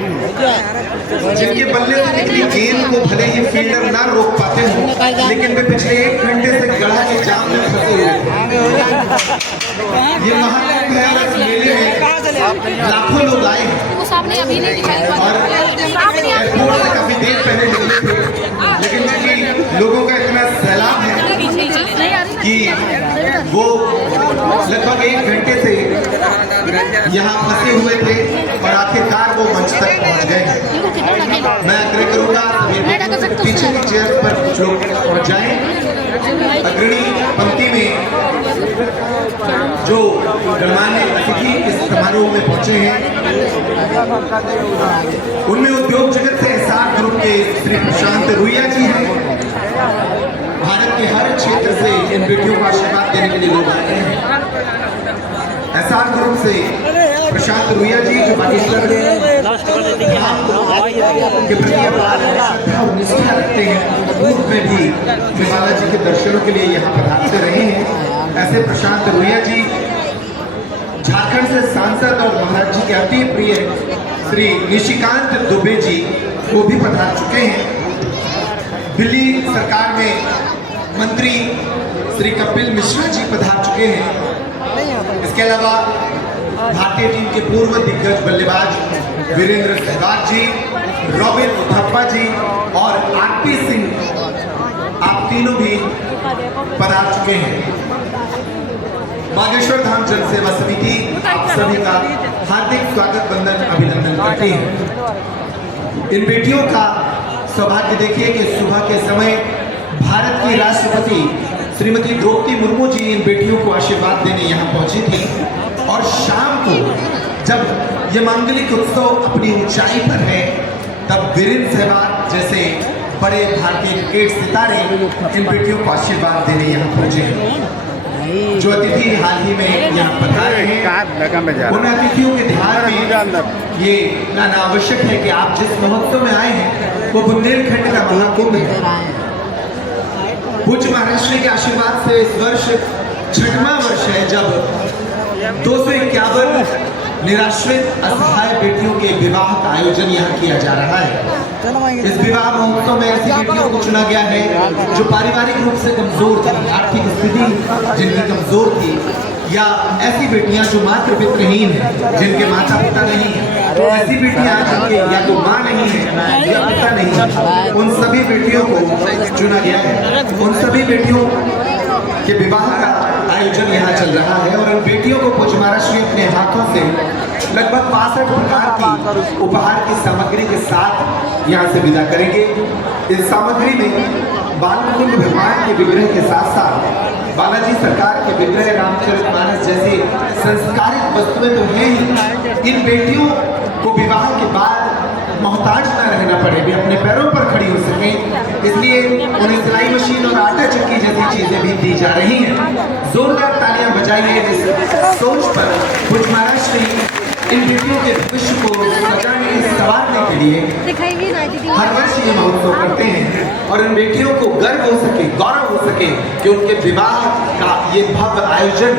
जिनके बल्ले से निकली गेंद को भले ही फील्डर ना रोक पाते हो, लेकिन वे पिछले 1 घंटे से गढ़ा के जाम में फंसे हुए थे। ये महाकुंभ है और इस मेले में लाखों लोग आए हैं और एयरपोर्ट से काफी देर पहले निकले थे, लेकिन चूंकि लोगों का इतना सैलाब है कि वो लगभग 1 घंटे से यहाँ फंसे हुए थे और आखिरकार वो मंच तक पहुँच गए। मैं आग्रह करूँगा पीछे की चेयर पर कुछ लोग पहुँच जाएं। अग्रणी पंक्ति में जो गणमान्य अतिथि इस समारोह में पहुँचे हैं, उनमें उद्योग जगत से एस्सार ग्रुप के श्री प्रशांत रुइया जी हैं। भारत के हर क्षेत्र से इन बेटियों को आशीर्वाद देने के लिए लोग आए हैं। एस्सार ग्रुप से प्रशांत रुइया जी जो बागेश्वर के प्रति श्रद्धा और निष्ठा रखते हैं, पूर्व में भी बाला जी के दर्शनों के लिए यहाँ पधारते रहे हैं। ऐसे प्रशांत रुइया जी झारखंड से सांसद और महाराज जी के अति प्रिय श्री निशिकांत दुबे जी वो भी पधार चुके हैं। दिल्ली सरकार में मंत्री श्री कपिल मिश्रा जी पधार चुके हैं। इसके अलावा भारतीय टीम के पूर्व दिग्गज बल्लेबाज वीरेंद्र सहवाग जी, रॉबिन उथप्पा जी और आरपी सिंह, आप तीनों भी पधार चुके हैं। बागेश्वर धाम जन सेवा समिति आप सभी का हार्दिक स्वागत वंदन अभिनंदन करती है। इन बेटियों का सौभाग्य देखिए कि सुबह के समय भारत की राष्ट्रपति श्रीमती द्रौपदी मुर्मू जी इन बेटियों को आशीर्वाद देने यहाँ पहुंची थी और शाम को जब ये मांगलिक उत्सव अपनी ऊंचाई पर है, तब वीरेंद्र सहवाग जैसे बड़े भारतीय क्रिकेट सितारे इन बेटियों को आशीर्वाद देने यहाँ पहुंचे हैं। जो अतिथि हाल ही में यहाँ पधारे हैं, उन अतिथियों के ध्यान में ये लाना आवश्यक है कि आप जिस महोत्सव में आए हैं वो बुंदेलखंड का महाकुंभ है। पूज्य महाराष्ट्र के आशीर्वाद से इस वर्ष 6वां वर्ष है जब 251 निराश्रित असहाय बेटियों के विवाह का आयोजन यहाँ किया जा रहा है। इस विवाह महोत्सव में ऐसी बेटियों को चुना गया है जो पारिवारिक रूप से कमजोर थी, आर्थिक स्थिति जिनकी कमजोर थी, या ऐसी बेटियां जो मातृ पितृहीन है, जिनके माता पिता नहीं है, तो ऐसी बेटियां जिनके या तो माँ नहीं है या पिता नहीं है, उन सभी बेटियों को चुना गया है। उन सभी बेटियों के विवाह का आयोजन यहाँ चल रहा है और उन बेटियों को पूज्य महाराज श्री अपने हाथों से लगभग 62 प्रकार की उपहार की सामग्री के साथ यहाँ से विदा करेंगे। इस सामग्री में बालकुंड भगवान के विग्रह के साथ साथ बालाजी सरकार के विग्रह, रामचरितमानस जैसी संस्कारित वस्तुएं तो हैं ही। इन बेटियों को विवाह के बाद मोहताज न रहना पड़े, वे अपने पैरों पर खड़ी हो सकें, इसलिए उन्हें सिलाई मशीन और आटा चक्की जैसी चीजें भी दी जा रही हैं। जोरदार तालियां बजाइए इस सोच पर पूज्य महाराज श्री इन बेटियों के भविष्य को सजाने संवारने के लिए हर वर्ष ये महोत्सव करते हैं और इन बेटियों को गर्व हो सके, गौरव हो सके कि उनके विवाह का ये भव्य आयोजन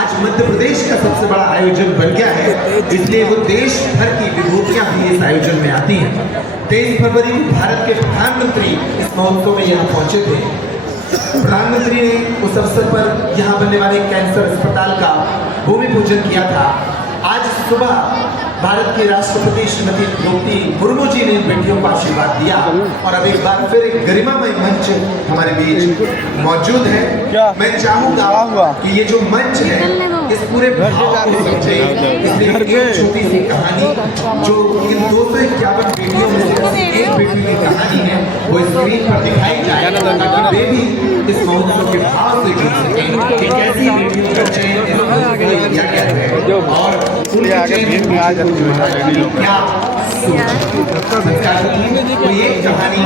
आज मध्य प्रदेश का सबसे बड़ा आयोजन बन गया है। इसलिए वो देश भर की विभूतियां भी इस आयोजन में आती हैं। 23 फरवरी को भारत के प्रधानमंत्री इस महोत्सव में यहाँ पहुंचे थे। प्रधानमंत्री ने उस अवसर पर यहाँ बनने वाले कैंसर अस्पताल का भूमि पूजन किया था। आज सुबह भारत के राष्ट्रपति श्रीमती द्रौपदी मुर्मू जी ने बेटियों को आशीर्वाद दिया और अब एक बार फिर एक गरिमामय मंच हमारे बीच मौजूद है। मैं चाहूंगा कि ये जो मंच है इस पूरे भाव को समझे, इसलिए एक छोटी सी कहानी जो इन 251 बेटियों में से एक बेटी की कहानी है वो स्क्रीन पर दिखाई जाए ताकि वे भी इस महोत्सव के भाव से जुड़ सकें कि कैसी बेटियों का चयन किया गया है और उनके चयन में आज क्या तो ये कहानी।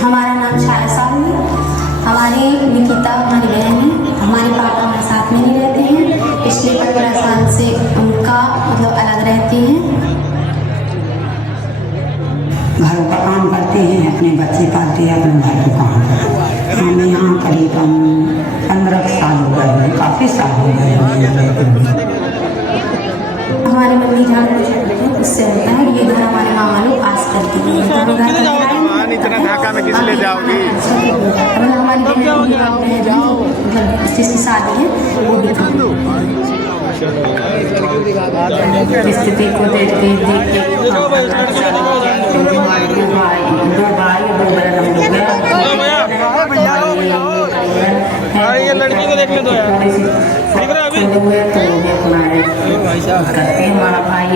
हमारा नाम छाया साहू है, हमारी निकिता हमारी बहन है, हमारे पापा हमारे साथ में नहीं रहते हैं, पिछले 15 साल से उनका मतलब अलग रहते हैं। घरों का काम करते हैं, अपने बच्चे पालते हैं, अपने घर का काम करते हैं। हमें यहाँ करीबन 15 साल हो गए हैं, काफ़ी साल हो गए हैं। हमारे मंदिर जहाँ पर उससे होता है। ये घर हमारे मामा लोग पास करती है। इतना ढाका में किस ले जाओगी? हमारी जिसकी शादी है वो भी स्थिति को देखते दो भाई दो ये लड़की को देखने दो यार। देख रहे अभी करते हैं। हमारा भाई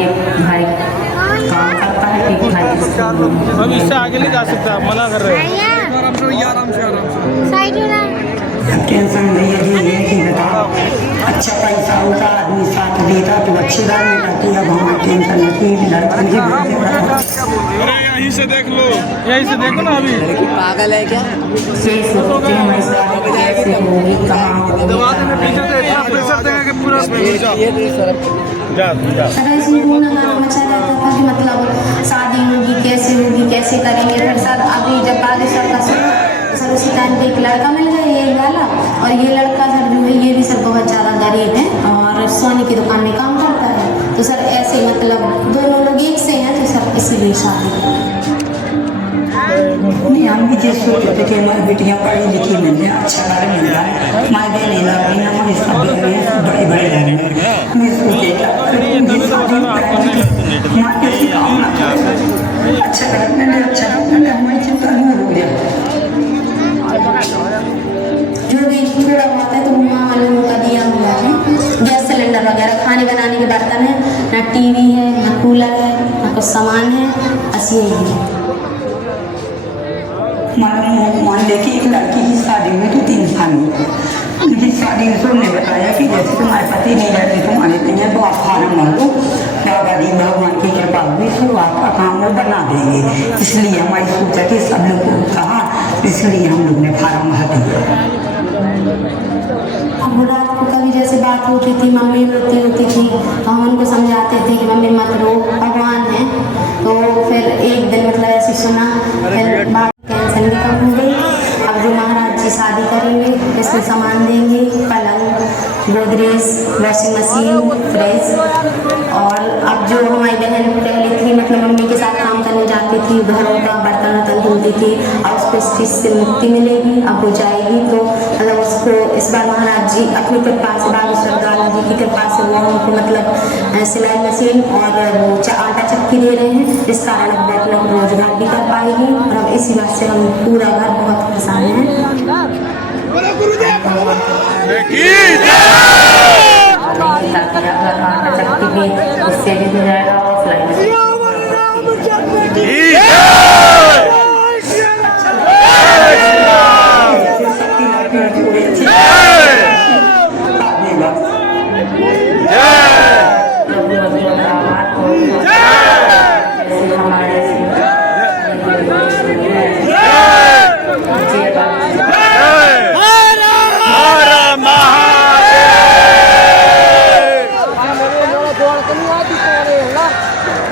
काम करता है कि भाई हम इससे आगे नहीं जा सकता, मना कर रहे हैं। टेंशन नहीं है ये कि बताओ अच्छा पैसा होता आदमी साथ देता तो अच्छी बात नहीं रहती। अब हमारी टेंशन होती है लड़का जी। अरे यहीं से देख लो, यहीं से देखो ना अभी। पागल है क्या? से सोचते हैं कैसे होगी कहाँ ऐसी होना मचा रहता था कि मतलब शादी होगी कैसे करेंगे। फिर सर अभी जब बारिश सर का सर उसी टाइम पे एक लड़का मिल गया ये वाला, और ये लड़का सर जो है ये भी सर बहुत ज़्यादा गरीब है और सोने की दुकान में काम करता है। तो सर ऐसे मतलब दोनों लोग एक से हैं, तो सर इसीलिए शादी नहीं हम भी जिस सोचते थे कि हमारी बेटियाँ पढ़ी लिखी मिल जाए, अच्छा घर मिल जाए, माँ बहन नहीं लग रही हमारे सब बड़े बड़े घर में हमें सोचे माँ कैसी अच्छा करने अच्छा करने हमारी चिंता नहीं हो गया। जो भी थोड़ा बहुत है तो माँ लोगों का दिया हुआ है। गैस सिलेंडर वगैरह, खाने बनाने के बर्तन है, ना टीवी है, ना कूलर है, ना कुछ सामान है, बस यही है। मान ले कि एक लड़की की शादी में तो 3 साल हुई। उनकी शादी में उन्होंने बताया कि जैसे तुम्हारे पति नहीं रहते तुम्हारे लिए तो आप फार्म भर लो, बाबा जी भगवान की कृपा हुई तो आपका काम वो बना देंगे। इसलिए हमारी सोचा कि सब लोग को कहा, इसलिए हम लोग ने फार्म भर दिया। अब रात को कभी जैसे बात होती थी, मम्मी रोती होती थी तो हम उनको समझाते थे कि मम्मी मत रो, भगवान है। तो फिर एक दिन मतलब ऐसी सुना, फिर बात टेंशन भी कम हो गई। अब जो महाराज जी शादी करेंगे इसमें सामान देंगे, पलंग, गोदरेज, वॉशिंग मशीन, फ्रिज। और अब जो हमारी बहन पहले थी मतलब मम्मी के साथ काम करने जाती थी, घरों का बर्तन वर्तन धोती थी, और उसको इस चीज़ से मुक्ति मिलेगी, अब हो जाएगी। तो मतलब उसको इस बार महाराज जी अपनी कृपा से, बागेश्वर दादा जी की कृपा से वो हमको मतलब सिलाई मशीन और वो आटा चक्की दे रहे हैं, इस कारण अब वो अपना रोजगार भी कर पाएगी। और अब इसी बात से हम पूरा घर बहुत परेशान हैं। आटा चक्की भी उससे भी हो जाएगा और सिलाई मशीन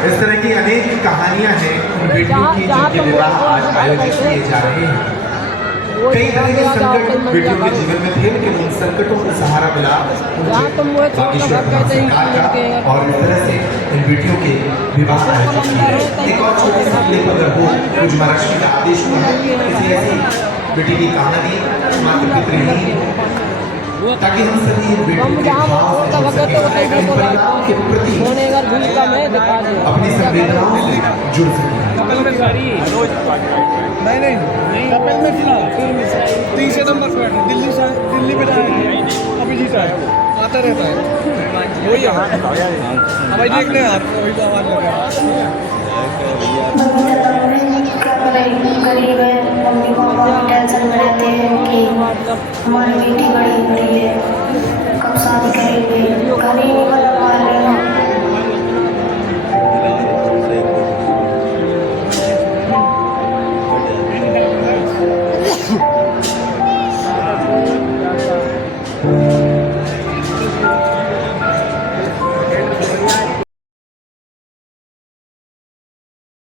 इस तरह की अनेक कहानियां हैं उन बेटियों की जिनके विवाह आज आयोजित किए जा रहे हैं। कई तरह के संकट बेटियों के जीवन में थे, लेकिन उन संकटों को सहारा मिला बागेश्वर सरकार का, और इस तरह से इन बेटियों के विवाह आयोजित किए। एक और छोटे से क्लिप अगर हो, कुछ महाराष्ट्र का आदेश हुआ है, किसी ऐसी बेटी की कहानी मात्र पितृहीन, ताकि हम सभी बेटियों के भाव से जुड़ सकें, इन परिवारों के प्रति अपनी संवेदनाओं से जुड़ सकें। नहीं कपिल में फिलहाल 3 नंबर पर दिल्ली में अभी जी साहब आता रहता है वही है। भाई देख ले यार, वही तो आवाज लग रहा गरीब है, मम्मी पापा टेंशन में रहते हैं कि हमारी बेटी बड़ी हो रही है, कब शादी करेंगे, घर ही नहीं बना